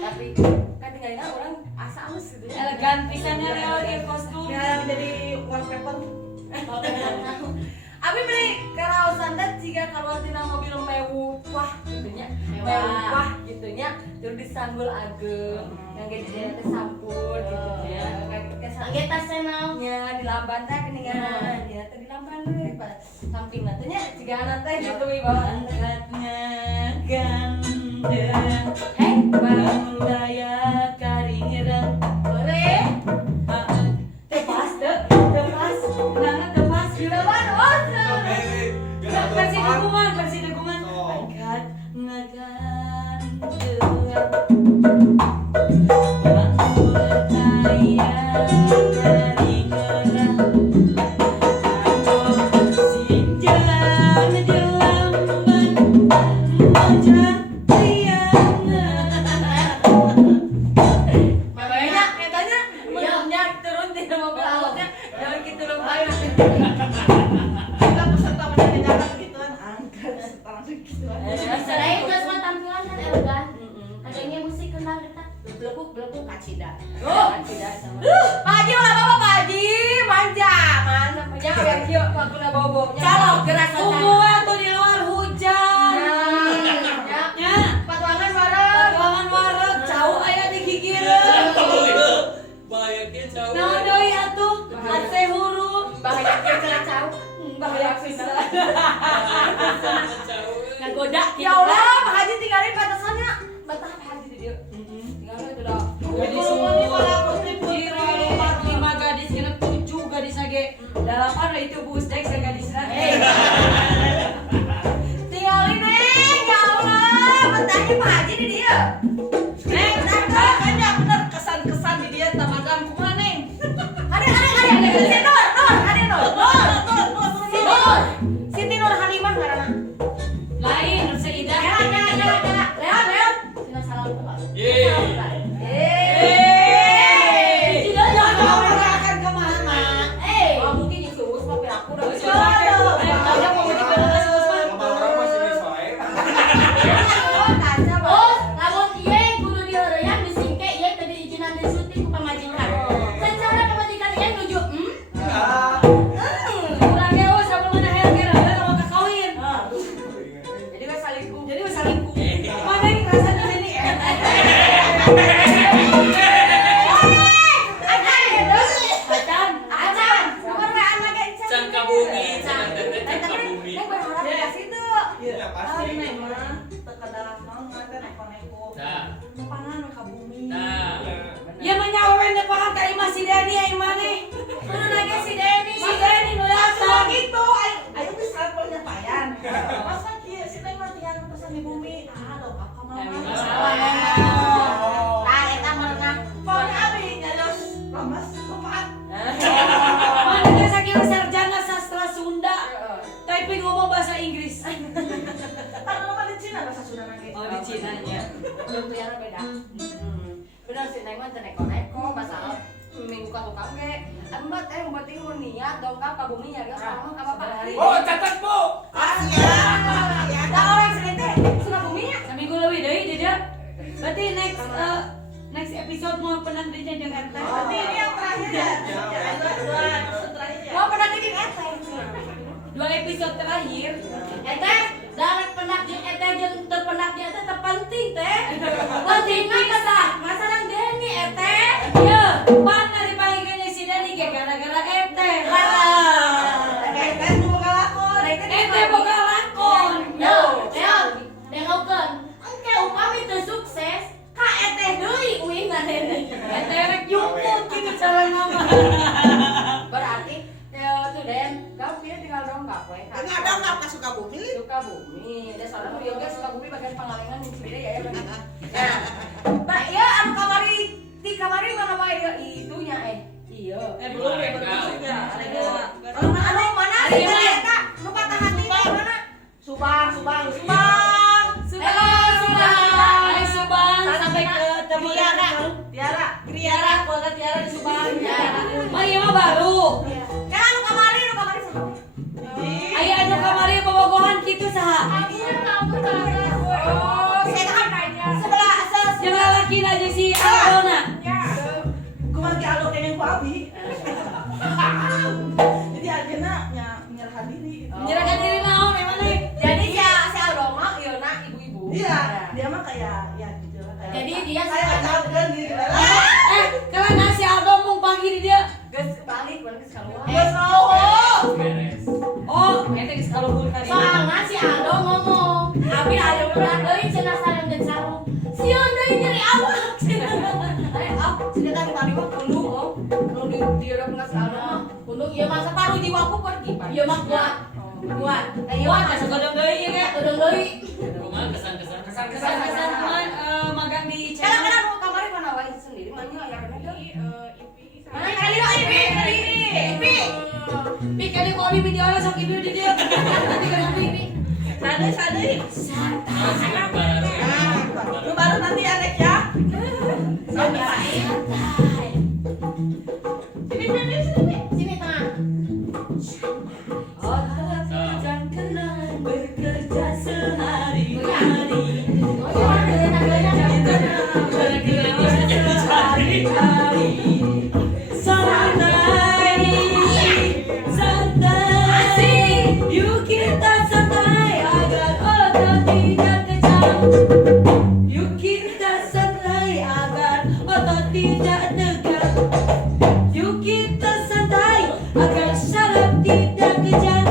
Tapi kan tinggalin orang asa amus gitu ya. Elegan pisannya Leo di kostum. Ya jadi wallpaper. Abi beli karosan dan jika kalau tina mobil mewah gitunya. Mewah gitunya terus disanggul ageng. Yang gede teh sampul gitu ya. Kayak tasnya naonnya di lamban teh keningan. Ya teh di lamban we pas samping teh jika anak teh gitu we bawa angkatnya gandeng. Bangdaya karingerang boleh tepas kenapa tepas girawan versi dukungan angkat ngagandeng bangdaya karingerang sinjang di lamban majar belekuk kacida. Pak Haji ulah bawa Pak Haji, manja, mana punya yang kieu pakuna bobo. Calo gerak tunggu atuh di luar hujan. Ya, patuangan wareg, cau aya di gigireun. Bahaya kieu cau. Naon deui atuh? Ase huru, bahaya kieu cenah cau. Bahaya pisan. Ngagoda kieu. Ya Allah, Pak Haji tinggalin batasannya. Batas Pak Haji di dieu. Tinggalin itu dah. Jadi semuanya para putri-putri lima gadis genep 7 gadis lagi. Dalapan itu busdek segadisna. Tinggalin ya Allah, betahnya Pak Haji di dia. bener kesan-kesan di dia tamagan kumaha neng. Ada Nur. Siti Nur Halimah ngaranna. Lain Nur Saidah. Leon. Sina salam Pak. Tidak jangan akan kemana. Mungkin Yesus tapi aku udah berangkat dongkap ke bumi ya sekarang apa Pak hari. Oh, catat Bu. Dah orang sini sudah bumi ya. Seminggu lebih deui dia. Berarti next episode mau pernah dijadikan RT. Berarti ini yang terakhir ya. Dua episode terakhir ya. Mau pernah jadi ete. 2 episode terakhir. Ete, darat penak jeung ete jeung teu penak jeung ete terpenting teh. Pentingna kesah, masalah Deni ete. Ya, pan dari panggilannya si Dani kayak gara-gara ete. Ete nu boga lakon. Ete boga lakon. Yo, dengokeun. Engke upami teu sukses, ka ete deui uingna Deni. Ete rek nyumput gitu cara ngomong. Berarti tuh Den, kamu dia tinggal dongkap we. Ini ada nggak ke Sukabumi? Sukabumi. Ada soalnya nu yoga Sukabumi bagian Pangalengan di Cibire ya ya. Nah, Mbak ya anu kamari di kamari mana wae ya itunya iya. Belum ya bermaksudnya. Anu mana sih eta? Nu patah hati mana? Subang. Hai Subang, sampai ketemu Tiara. Keluarga Tiara di Subang. Oh iya mah baru. Kan anu kamari sama. Aya anu kamari bobogohan kitu saha? Oh, saya kan sebelah Jeung lalaki aja si Aldona. Kumaha ki alo keneng ku abi. Jadi akhirnya nyerah diri. Menyerahkan diri naon emang nih? Jadi si Aldoma ieu na ibu-ibu. Iya, dia mah kayak ya gitu lah. Jadi dia kayak ngacaukeun diri. Kalau nasi Aldo mau panggil dia. geus balik geus keluar. Beres. Oh, ente geus kaluhur tadi. Soalnya si Aldo ngomong, abi aya berat deui cenah sareng jeung sarung. Sieun deui nyeri awak. Sudah tadi tadi mah pundung oh. Kalau di udah pernah si Aldo mah pundung ieu mah separuh jiwaku pergi. Ieu mah kuat. Kuat. Ieu Wah, mah kasih deui ya kan? Tudung deui. Kumaha kesan-kesan? Kesan-kesan teman magang di ICN. Kadang-kadang mau kamari mana wae sendiri mah nya aya kana. Mana kali lo Ipi. Pi kali kok Ibi di orang sok Ibi di dia. Nanti kan Ibi. Sadai. Masih baru ya. Lu baru nanti ya Nek ya. Santai. Sini tengah. Oh, jangan kenal bekerja sehari-hari. Oh, Yuk kita santai agar otot tidak kejam. Yuk kita santai agar otot tidak tegang. Yuk kita santai agar saraf tidak kejam.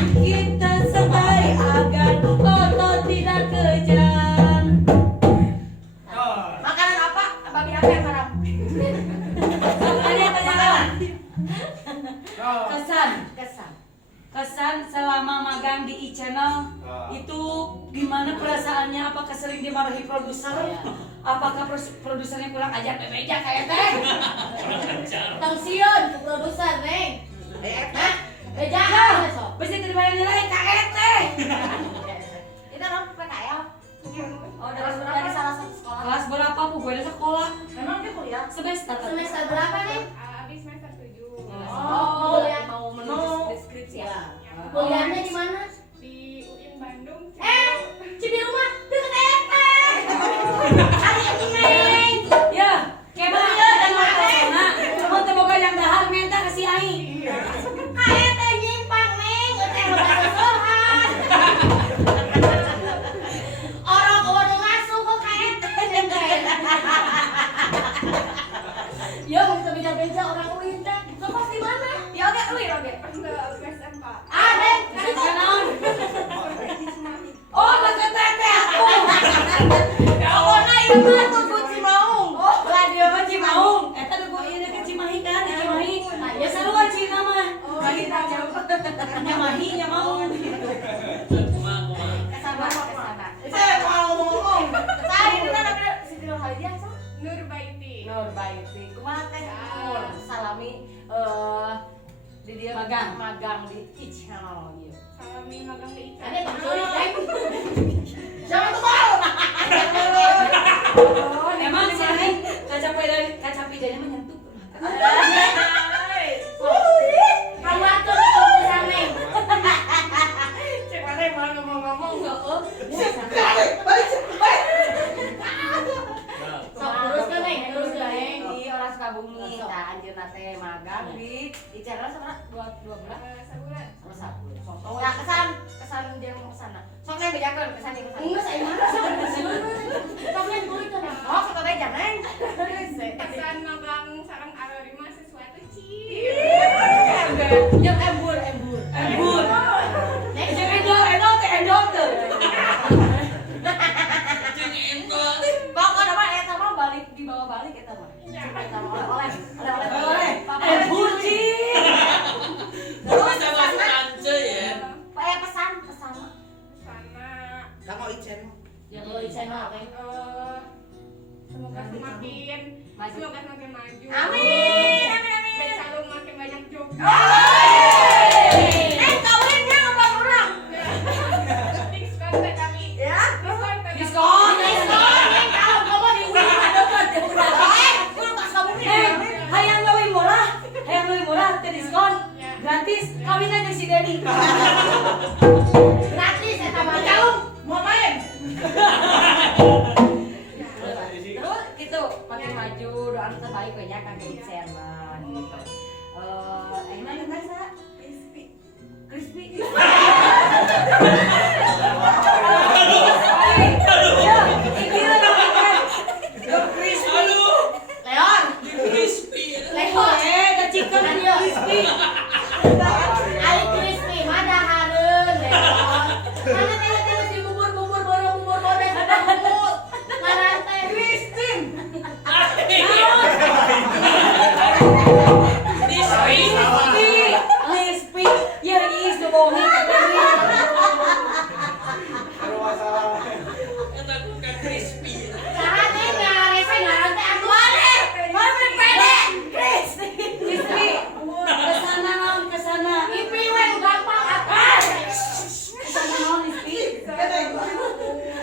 Yuk kita santai agar otot tidak kejam. makanan apa? Babi apa yang haram? Ada tanya Kesan. kesan selama magang di e-channel itu gimana perasaannya? Apakah sering dimarahi produser? Apakah produsernya kurang ajar meja kayak teh? Tangsiun ke produser, Neng. Hah? Beja besok. Pasti terbayang nilai kaget teh. Kita orang PKL. Oh, dari salah satu sekolah. Kelas berapa bu? Gue ada sekolah Memang dia kuliah semester. semester berapa nih? Abis semester 7 Oh, kuliah mau menulis deskripsi ya. Kuliahnya di mana? di UIN Bandung. Cibiru mah deket Eta. Hari ini Neng. Ya, kemana dan mana? Mau temoga yang dahar minta kasih ai. Kayak teh nyimpang Neng, teh udah sohan. Orang kudu ngasuh kok kayak teh neng. Ya mau kita beja-beja orang UIN teh. Kelas di mana? Ya oke UIN oke. Ke USM Pak. Ah, Neng. Kenaon? Oh, deket teh aku. Pokoknya ieu mah tuh Cimaung. Lah dia mah Cimaung. Eta dugu ieu ke Cimahi kan, di Cimahi. Ya sarua Cina mah. Lagi tanya. Nyamahi, Nyamaung. Kumaha. Kesana. Saya mau ngomong. Tadi itu kan ada Siti Nurhalidia sama Nurbaiti. Nur Baiti. Kumaha teh? Salami di dia magang di e-channel gitu. Salami magang di ICA. Ada yang curi Neng. Jangan tuh mau. Emang sih kaca pedanya menyentuh. magang di channel sama 2 bulan Sebulan. sama 1 bulan. Nah, kesan dia mau kesana. Sok neng bejakeun kesan dia kesana. Enggak saya mana Sok neng kulit kan. Oh, sok beja neng. Pesan magang sareng arima sesuatu Ci. Yang embur. embur jeung endol tuh Jeung endol. Pokoknya mah eta mah balik dibawa balik eta mah. Eta mah oleh. embur Ci Terus sama Tance ya. Pesan Sana Kamu Icen. yang lo channel apa? semoga semakin Maju. maju. Amin. Dan selalu makin banyak job. Kawinnya ngapa orang? Diskon teh kami. Ya. Diskon teh. diskon Kalau kamu di udah dekat dia udah. Udah pas kamu hayang leuwih murah teh diskon gratis kawinan jeung si Dedi gratis eta mah. calung mau main Terus gitu makin maju doa terbaik banyak kan Icen lah gitu. Gimana Nasa? Crispy. Aduh, Leon. crispy. Leon. da chicken crispy Ali crispy mana hareun Leon. Mana teh di bubur mana teh crispy. crispy ya is the bongi Eta bukan crispy. Saha teh ngarese ngaran teh aku aneh. Mana bener pede. Crispy. kesana Ipi we gampang apa? kesana naon crispy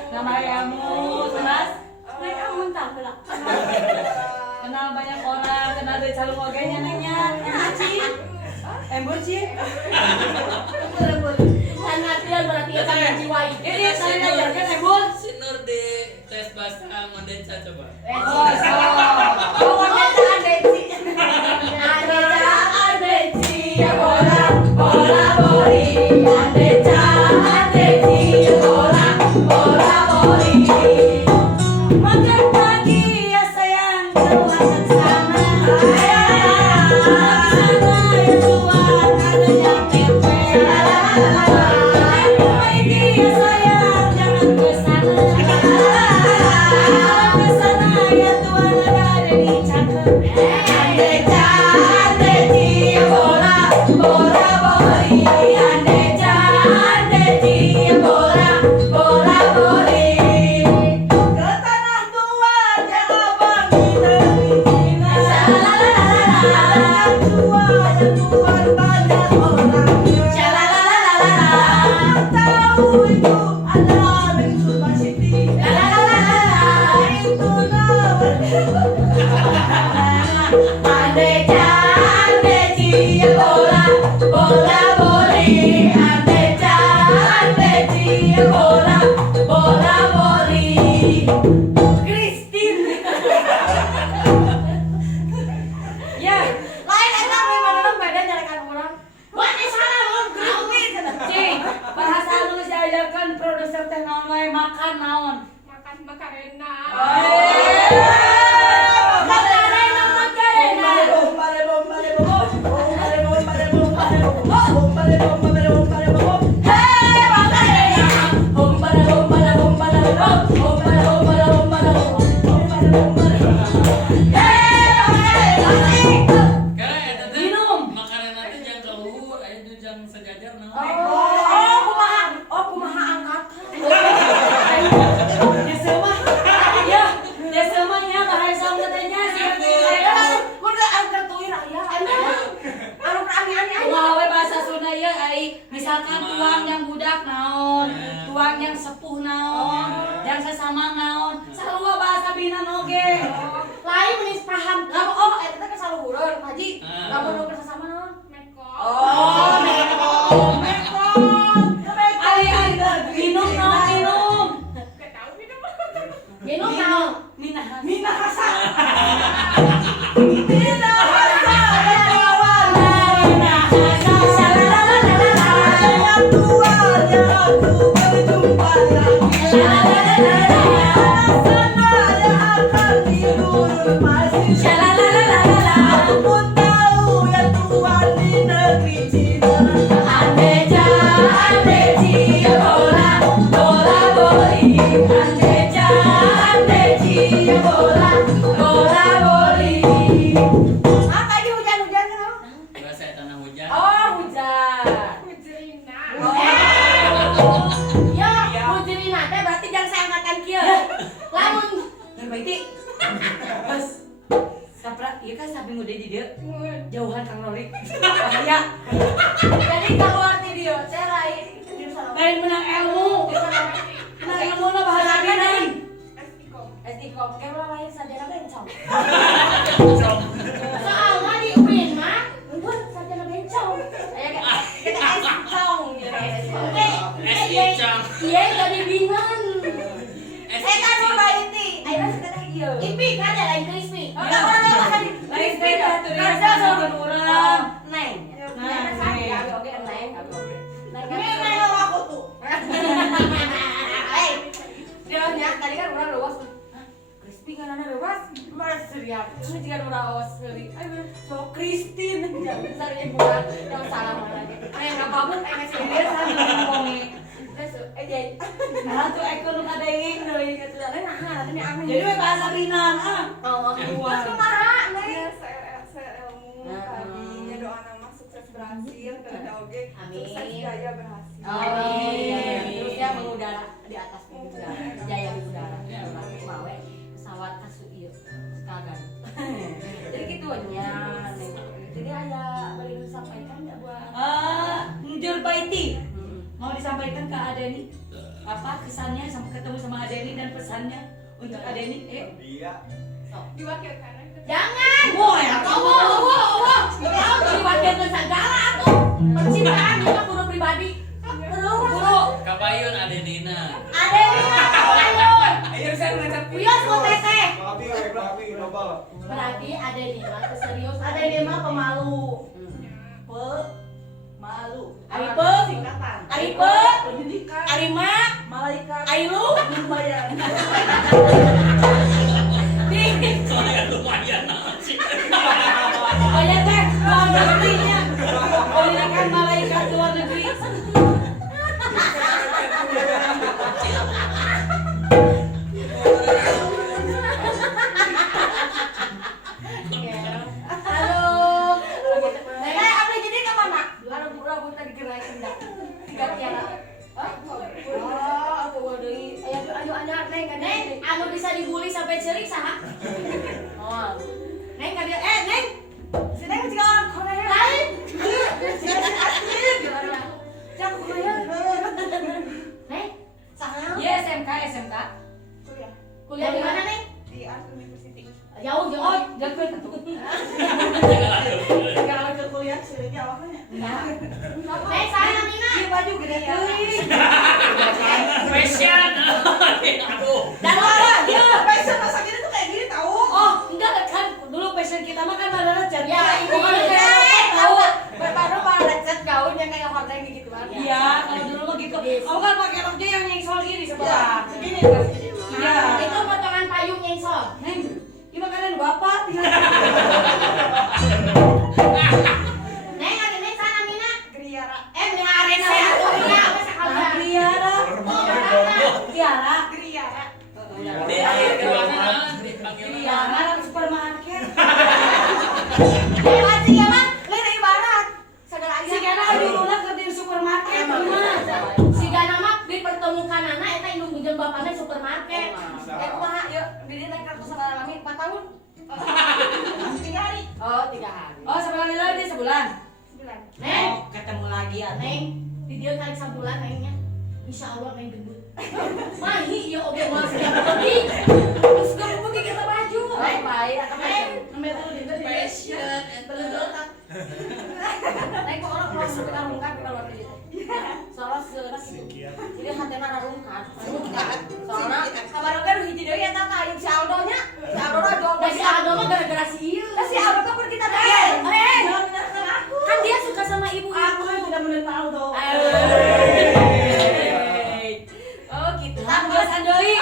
nama kamu terus Nek amun tah heula. kenal banyak orang kenal dari calung oge nya nengnya Ci embur Ci Sangat dia berarti akan menjiwai. ini saya ngajarkan embur Si Nur di tes bahasa Mondenca coba. oh so Pokoknya jangan deci. Jangan deci ya bola boli. Jangan deci ya bola boli. makan pagi ya sayang keluar ke sana ya tuan adanya pepe pagi ya sayang jangan ke sana ya tuan ada di cakep Jangan deci ya bola boli. Jangan deci ya bola boli. ke tanah tuan ya abang negeri Cina tuan ya tuan banyak orangnya tahu itu adalah Ringsul City itu Andai jangan deci ya bola boli. Andai jangan deci ya bola boli. Christine ya Lain eta memang beda jalan orang. Buat di sana lu grooming. Cing bahasa anu diajarkan produser teh naon wae makan naon Makan makarena. Karena eta teh Minum. makanan nanti jangan keluhur, aya nu jang sejajar naon. Kumaha angkat. Ya semuanya bahasa tanya Udah angkat tuh ya. Anu berani-ani aja. Wawe bahasa Sunda ya ai misalkan tuang yang budak naon tuang yang sepuh naon yang sesama naon sarua bahasa bina oge Lain menis paham. Kamu eta teh kasaluhureun, Haji. Kamu nu kerjasama naon? Meko. ai minum naon minum Gak tahu minum. Minum naon? minahasa Minahasa. Apa ini hujan-hujan kenapa? Bahasa tanah hujan. Oh, hujan. Hujerina. Ya, hujerina teh berarti jangan saya angkatan kieu. Lamun Baiti. Bos. Sapra, ieu kan sapi muda di dieu. Jauhan Kang Nori. Bahaya. jadi keluar di dia, saya lain di sana. Lain menang ilmu. Menang ilmu na bahasa Binan. Estikom, kayak orang lain sarjana bencong. Cong. Soalnya di UIN mah, enggak sarjana bencong. Kayak kita escong gitu. SI Cong. Iya jadi bingung. SI Kan mau baiti. Ayo sekarang iya. Ipi kan ada lain crispy. Lain beda tuh dia sama urang. Neng. Nah, Neng. Oke, neng. Neng aku tuh. Dia nya tadi kan urang luas. Crispy kan ada luas. Mas seriak. Ini juga luas sekali. Ayo, so Christine. Jangan besar ya bukan yang salah lagi. Nggak apa-apa, ngasih dia sama ngomongin. Terus jadi Nah, tuh ekor nu kadengeng deui. gitu. Nah, ini aku. Jadi we bahasa Binan ah. Oh, Luas. kumaha, Neng? Ya, saya ilmu tadinya doa nama sukses berhasil kerja oge Amin. sukses jaya berhasil. Oh iya, terus ya mengudara di atas udara, jaya di udara. Ya. Mawe pesawat kasu ieu kagan. Jadi gitu nya. Jadi ada boleh disampaikan enggak buat Njur Baiti. Mau disampaikan ke Adeni apa kesannya sampai ketemu sama Adeni dan pesannya untuk Adeni? Dia Diwakilkan. jangan. Oh ya, Kau diwakilkan segala tuh. Percintaan itu kudu pribadi. Kudu Kapayun Adenina. ada ayun. ayo saya ngecap Wios mau teteh. Maaf, global. Berarti ada di mana serius Ada dia mah pemalu. Malu. Aripe. Singkatan. Aripe. Pendidikan. Arima. Malaikat. Ailu. Lumayan. Soalnya lumayan sih. Oh ya teh, luar negerinya. Pendidikan malaikat luar negeri. Halo. Apa jadi ke mana? Rambut tadi gerai hendak. Tiga tiara. Oh, aku deui. Anu anak Neng kan Neng, anu bisa dibully sampai cerik saha? Oh. Neng kan dia Neng. Si Neng juga orang Korea. Lain. Jangan Korea. Neng, saha? Ya SMK. Kuliah Kuliah di mana, Neng? di Art University. Jauh. Oh, jago tuh. Kalau ke kuliah sih awalnya. Neng, saya Nina. Iya baju gede teuing. Fashion. Aduh. Dan orang. Fashion masa gini tuh kayak gini tahu. Oh, enggak kan dulu passion kita mah kan pada lecet. Ya, ibu kan tahu. Baru pada lecet gaun yang kayak hordeng gitu kan. Iya, kalau dulu mah gitu. Kamu kan pakai roknya yang nyengsol gini sebelah. Segini pas gini. Iya. Itu potongan payung yang sol. Neng, ini makanan bapak tinggal. Neng, ada Neng sana Mina. Griara. Mina arena saya tuh ya, masa kalian. Tiara. Tiara. Griara. Di mana? Dipanggil Tiara supermarket. Lewat sih ya, Bang. Lain dari barat. Segala aja. Si Gana dulu kerja di supermarket rumah. Si Gana mah dipertemukan anak eta indung jeung bapakna supermarket. Kumaha yuk, bini naik kartu saudara kami 4 tahun. 3 hari. Oh, 3 hari. Oh, sebulan lagi sebulan. 9. Neng, Oh, ketemu lagi ya. Neng, di dia kali sebulan Nengnya. Insya Allah Neng gendut. Mahi ya oke mas ya pergi. Terus kamu pergi kita baju. Baik, atau Neng, ambil dulu di fashion. Neng kok orang kalau suka rungkat kita luar biasa. Soalnya segelas itu. Jadi hatena rarungkat. Soalnya kabar oke lu hiji deui eta ka si Aldo nya. Si Aldo mah jodoh. Si Aldo mah gara-gara si ieu. Si Aldo mah pergi tadi. Jangan menyalahkan aku. Kan dia suka sama ibu. Aku yang tidak menerima Aldo. Oh gitu. Tambah sandoi.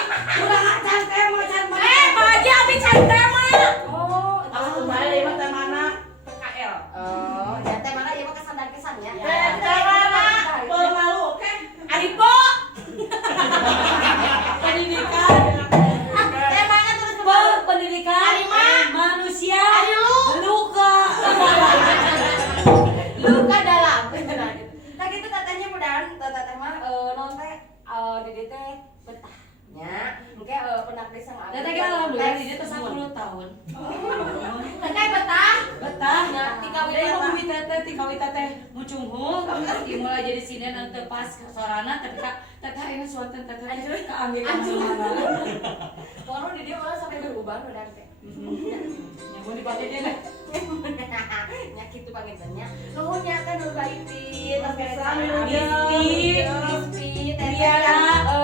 Oh, ya teh mana ieu mah kesan dan kesannya. Pemalu, oke? Aripo. Pendidikan. Teh mana terus Pendidikan. Manusia. Luka. luka dalam. Nah gitu katanya mudahan teteh mah non teh di dieu teh betahnya. Engke penakdi sama Teteh kan alhamdulillah dia tuh 10 tahun. Teteh betah. Betahnya Tikawi dari betah. hobi teteh mucunghul mulai jadi sinen ante pas sorana tapi teteh ini suatan teteh keanggih mana. Kalau di dia malah sampai berubah udah teh. Nyamun dipakai dia nih. Nya kitu panggilnya. Nuhun nya teh Nur Baitin, Mas Beresan, Crispy, Iya.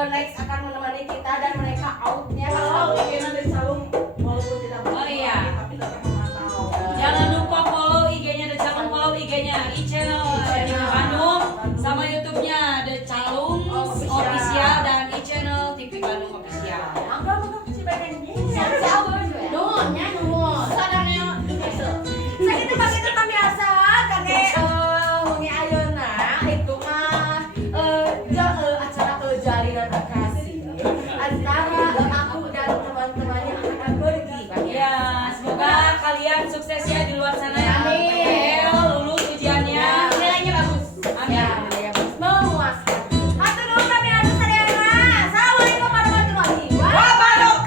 next akan menemani kita dan mereka outnya Kalau ingin ada calung walaupun tidak Oh, iya. tapi tetap memantau. Jangan lupa follow IG-nya The Calung, follow IG-nya e-channel di Bandung sama YouTube-nya The Calung Official dan e-channel TV Bandung Official. Angga mah si bagian ini. Jauh juga ya. Nuhun. Sadarnya Sakitu pakitu biasa kade wengi ayeuna itu mah acara jalinan kasih antara aku dan teman-temannya akan pergi Bang ya. Ya, semoga kalian sukses ya di luar sana ya. Amin. PTL, lulus ujiannya. Nilainya bagus. Amin. Ya, nilainya bagus. Memuaskan. Hatur nuhun kami atas sadayana. Assalamualaikum warahmatullahi wabarakatuh.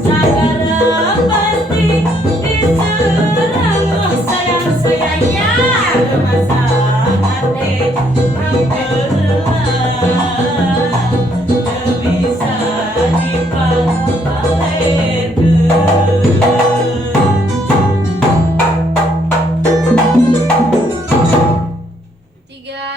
Sa